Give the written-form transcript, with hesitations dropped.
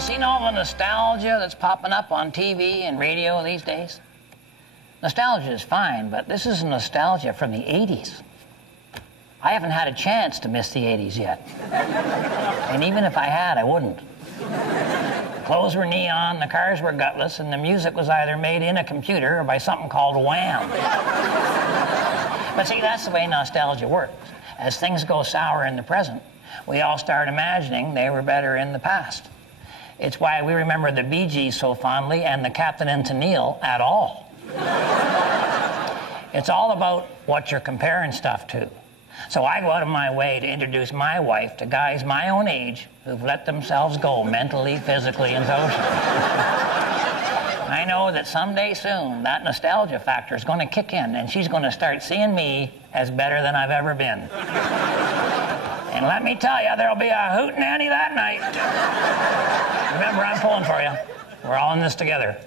You seen all the nostalgia that's popping up on TV and radio these days? Nostalgia is fine, but this is nostalgia from the 80s. I haven't had a chance to miss the 80s yet. And even if I had, I wouldn't. The clothes were neon, the cars were gutless, and the music was either made in a computer or by something called Wham. But see, that's the way nostalgia works. As things go sour in the present, we all start imagining they were better in the past. It's why we remember the Bee Gees so fondly and the Captain and Tennille at all. It's all about what you're comparing stuff to. So I go out of my way to introduce my wife to guys my own age who've let themselves go mentally, physically, and socially. I know that someday soon that nostalgia factor is going to kick in and she's going to start seeing me as better than I've ever been. And let me tell you, there'll be a hootenanny that night. Remember, I'm pulling for you. We're all in this together.